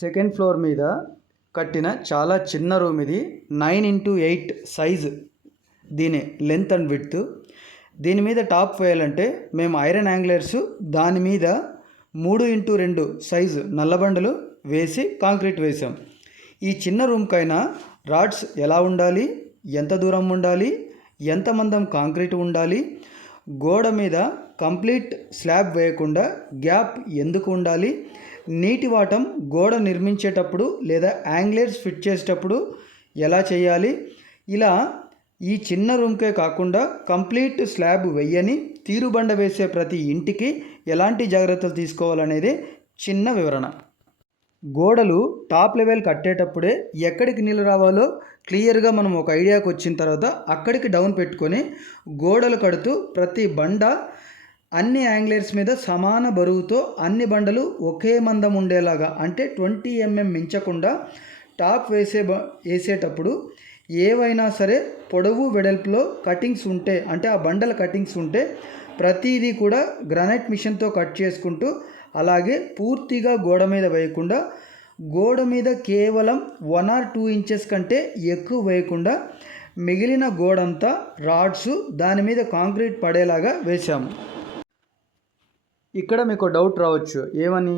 Second floor మీద కట్టిన చాలా చిన్న రూమ్ ఇది. 9x8 సైజు దీని లెంత్ అండ్ విడ్త్. దీని మీద టాప్ వేయాలంటే మేము ఐరన్ యాంగ్లర్స్ దాని మీద 3x2 సైజు నల్లబండలు వేసి కాంక్రీట్ వేసాం. ఈ చిన్న రూమ్కైనా రాడ్స్ ఎలా ఉండాలి, ఎంత దూరం ఉండాలి, ఎంత మందం కాంక్రీట్ ఉండాలి, గోడ మీద కంప్లీట్ స్లాబ్ వేయకుండా గ్యాప్ ఎందుకు ఉండాలి, నీటి వాటం గోడ నిర్మించేటప్పుడు లేదా యాంగ్లర్స్ ఫిట్ చేసేటప్పుడు ఎలా చేయాలి, ఇలా ఈ చిన్న రూమ్కే కాకుండా కంప్లీట్ స్లాబ్ వెయ్యని తీరుబండ వేసే ప్రతి ఇంటికి ఎలాంటి జాగ్రత్తలు తీసుకోవాలనేది చిన్న వివరణ. గోడలు టాప్ లెవెల్ కట్టేటప్పుడే ఎక్కడికి నీళ్ళు రావాలో క్లియర్గా మనం ఒక ఐడియాకి వచ్చిన తర్వాత అక్కడికి డౌన్ పెట్టుకొని గోడలు కడుతూ ప్రతి బండ అన్ని యాంగ్లర్స్ మీద సమాన బరువుతో అన్ని బండలు ఒకే మందం ఉండేలాగా, అంటే 20 mm మించకుండా టాప్ వేసేటప్పుడు ఏవైనా సరే పొడవు వెడల్పులో కటింగ్స్ ఉంటే, అంటే ఆ బండల కటింగ్స్ ఉంటే ప్రతిదీ కూడా గ్రానైట్ మిషన్తో కట్ చేసుకుంటూ, అలాగే పూర్తిగా గోడ మీద వేయకుండా గోడ మీద కేవలం 1 or 2 ఇంచెస్ కంటే ఎక్కువ వేయకుండా మిగిలిన గోడంతా రాడ్స్ దాని మీద కాంక్రీట్ పడేలాగా వేసాము. ఇక్కడ మీకు డౌట్ రావచ్చు, ఏమని,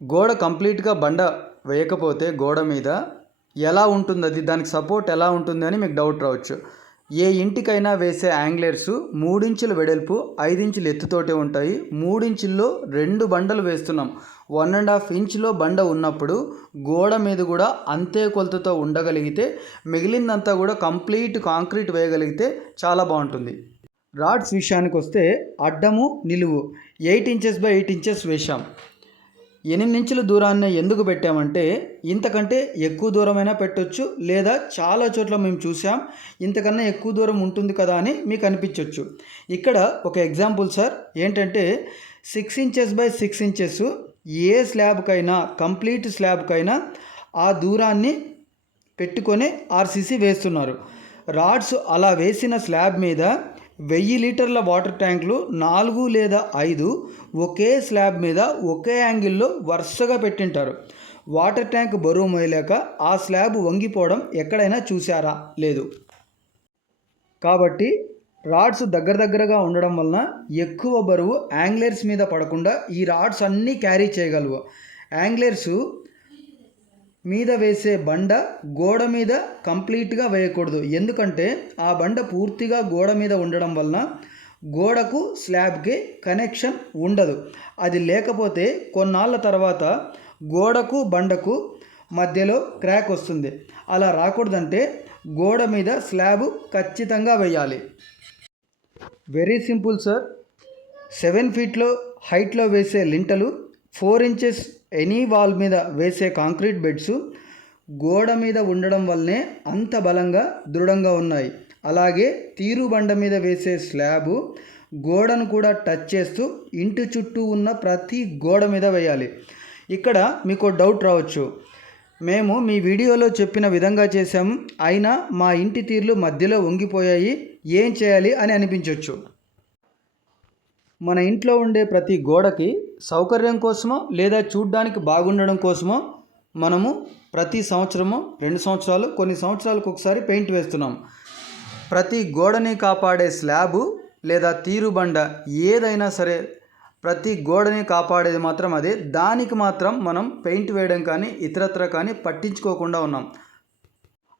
గోడ కంప్లీట్గా బండ వేయకపోతే గోడ మీద ఎలా ఉంటుంది, అది దానికి సపోర్ట్ ఎలా ఉంటుంది అని మీకు డౌట్ రావచ్చు. ఏ ఇంటికైనా వేసే యాంగ్లర్స్ 3 ఇంచుల వెడల్పు 5 ఇంచుల ఎత్తుతోటే ఉంటాయి. 3 ఇంచుల్లో 2 బండలు వేస్తున్నాం. 1.5 ఇంచులో బండ ఉన్నప్పుడు గోడ మీద కూడా అంతే కొలతతో ఉండగలిగితే మిగిలిందంతా కూడా కంప్లీట్ కాంక్రీట్ వేయగలిగితే చాలా బాగుంటుంది. రాడ్స్ విషయానికి వస్తే అడ్డము నిలువు 8 ఇంచెస్ బై 8 ఇంచెస్ వేశాం. 8 ఇంచుల దూరాన్ని ఎందుకు పెట్టామంటే ఇంతకంటే ఎక్కువ దూరమైనా పెట్టొచ్చు, లేదా చాలా చోట్ల మేము చూసాం ఇంతకన్నా ఎక్కువ దూరం ఉంటుంది కదా అని మీకు అనిపించవచ్చు. ఇక్కడ ఒక ఎగ్జాంపుల్ సార్, ఏంటంటే 6 ఇంచెస్ బై 6 ఇంచెస్ ఏ స్లాబ్కైనా కంప్లీట్ స్లాబ్కైనా ఆ దూరాన్ని పెట్టుకొని ఆర్సీసీ వేస్తున్నారు. రాడ్స్ అలా వేసిన స్లాబ్ మీద 1000 లీటర్ల వాటర్ ట్యాంకులు 4 లేదా 5 ఒకే స్లాబ్ మీద ఒకే యాంగిల్లో వరుసగా పెట్టింటారు. వాటర్ ట్యాంక్ బరువు మోయలేక ఆ స్లాబ్ వంగిపోవడం ఎక్కడైనా చూసారా? లేదు. కాబట్టి రాడ్స్ దగ్గరగా ఉండడం వలన ఎక్కువ బరువు యాంగ్లర్స్ మీద పడకుండా ఈ రాడ్స్ అన్నీ క్యారీ చేయగలవు. యాంగ్లర్స్ మీద వేసే బండ గోడ మీద కంప్లీట్గా వేయకూడదు, ఎందుకంటే ఆ బండ పూర్తిగా గోడ మీద ఉండడం వలన గోడకు స్లాబ్కి కనెక్షన్ ఉండదు. అది లేకపోతే కొన్నాళ్ళ తర్వాత గోడకు బండకు మధ్యలో క్రాక్ వస్తుంది. అలా రాకూడదంటే గోడ మీద స్లాబ్ ఖచ్చితంగా వేయాలి. Very simple sir. 7 ఫీట్లో హైట్లో వేసే లింటలు, 4 ఇంచెస్ ఎనీ వాల్ మీద వేసే కాంక్రీట్ బెడ్స్ గోడ మీద ఉండడం వల్లనే అంత బలంగా దృఢంగా ఉన్నాయి. అలాగే తీరు బండ మీద వేసే స్లాబు గోడను కూడా టచ్ చేస్తూ ఇంటి చుట్టూ ఉన్న ప్రతి గోడ మీద వేయాలి. ఇక్కడ మీకు డౌట్ రావచ్చు, మేము మీ వీడియోలో చెప్పిన విధంగా చేసాము, అయినా మా ఇంటి తీర్లు మధ్యలో వంగిపోయాయి, ఏం చేయాలి అని అనిపించవచ్చు. మన ఇంట్లో ఉండే ప్రతి గోడకి సౌకర్యం కోసమో లేదా చూడ్డానికి బాగుండడం కోసమో మనము ప్రతి సంవత్సరము 2 సంవత్సరాలు కొన్ని సంవత్సరాలకు ఒకసారి పెయింట్ వేస్తున్నాం. ప్రతి గోడని కాపాడే స్లాబు లేదా తీరుబండ ఏదైనా సరే ప్రతి గోడని కాపాడేది మాత్రం అదే. దానికి మాత్రం మనం పెయింట్ వేయడం కానీ ఇతరత్ర కానీ పట్టించుకోకుండా ఉన్నాం.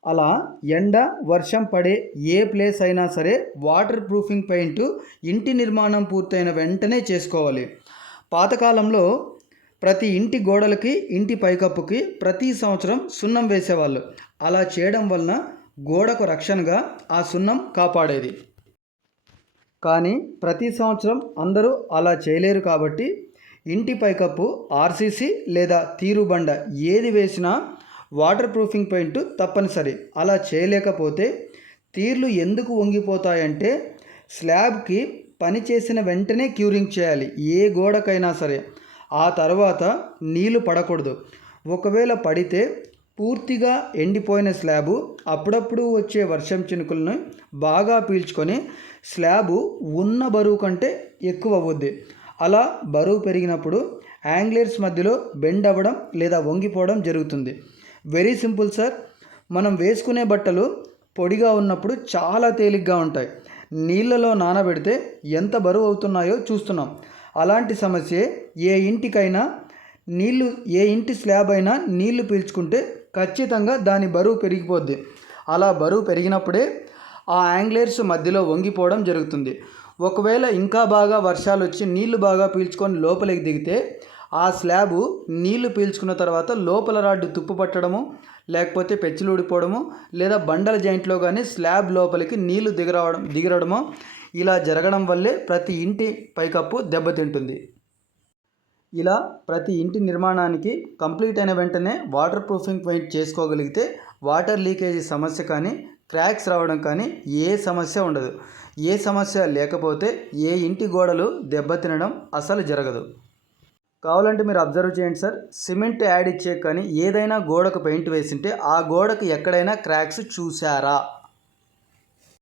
అలా ఎండ వర్షం పడే ఏ ప్లేస్ అయినా సరే వాటర్ ప్రూఫింగ్ పెయింట్ ఇంటి నిర్మాణం పూర్తయిన వెంటనే చేసుకోవాలి. పాతకాలంలో ప్రతి ఇంటి గోడలకి ఇంటి పైకప్పుకి ప్రతి సంవత్సరం సున్నం వేసేవాళ్ళు. అలా చేయడం వలన గోడకు రక్షణగా ఆ సున్నం కాపాడేది. కానీ ప్రతి సంవత్సరం అందరూ అలా చేయలేరు కాబట్టి ఇంటి పైకప్పు ఆర్సీసీ లేదా తీరుబండ ఏది వేసినా వాటర్ ప్రూఫింగ్ పెయింట్ తప్పనిసరి. అలా చేయలేకపోతే తీర్లు ఎందుకు వంగిపోతాయంటే స్లాబ్కి పని చేసిన వెంటనే క్యూరింగ్ చేయాలి ఏ గోడకైనా సరే. ఆ తర్వాత నీళ్లు పడకూడదు. ఒకవేళ పడితే పూర్తిగా ఎండిపోయిన స్లాబు అప్పుడప్పుడు వచ్చే వర్షం చినుకులను బాగా పీల్చుకొని స్లాబు ఉన్న బరువు కంటే ఎక్కువ అవుద్ది. అలా బరువు పెరిగినప్పుడు యాంగ్లర్స్ మధ్యలో బెండ్ అవ్వడం లేదా వంగిపోవడం జరుగుతుంది. Very simple sir. మనం వేసుకునే బట్టలు పొడిగా ఉన్నప్పుడు చాలా తేలిగ్గా ఉంటాయి. నీళ్ళలో నానబెడితే ఎంత బరువు అవుతున్నాయో చూస్తున్నాం. అలాంటి సమస్యే ఏ ఇంటి స్లాబ్ అయినా నీళ్లు పీల్చుకుంటే ఖచ్చితంగా దాని బరువు పెరిగిపోద్ది. అలా బరువు పెరిగినప్పుడే ఆ యాంగ్లర్స్ మధ్యలో వంగిపోవడం జరుగుతుంది. ఒకవేళ ఇంకా బాగా వర్షాలు వచ్చి నీళ్లు బాగా పీల్చుకొని లోపలికి దిగితే ఆ స్లాబు నీళ్లు పీల్చుకున్న తర్వాత లోపల రాడ్డు తుప్పు పట్టడము, లేకపోతే పెచ్చులు ఊడిపోవడము, లేదా బండల జాయింట్లో కానీ స్లాబ్ లోపలికి నీళ్లు దిగరడము ఇలా జరగడం వల్లే ప్రతి ఇంటి పైకప్పు దెబ్బతింటుంది. ఇలా ప్రతి ఇంటి నిర్మాణానికి కంప్లీట్ అయిన వెంటనే వాటర్ ప్రూఫింగ్ పెయింట్ చేసుకోగలిగితే వాటర్ లీకేజీ సమస్య కానీ క్రాక్స్ రావడం కానీ ఏ సమస్య ఉండదు. ఏ సమస్య లేకపోతే ఏ ఇంటి గోడలు దెబ్బతినడం అసలు జరగదు. కావాలంటే మీరు అబ్జర్వ్ చేయండి సార్. సిమెంట్ యాడ్ ఇచ్చే కానీ ఏదైనా గోడకు పెయింట్ వేసింటే ఆ గోడకు ఎక్కడైనా క్రాక్స్ చూసారా?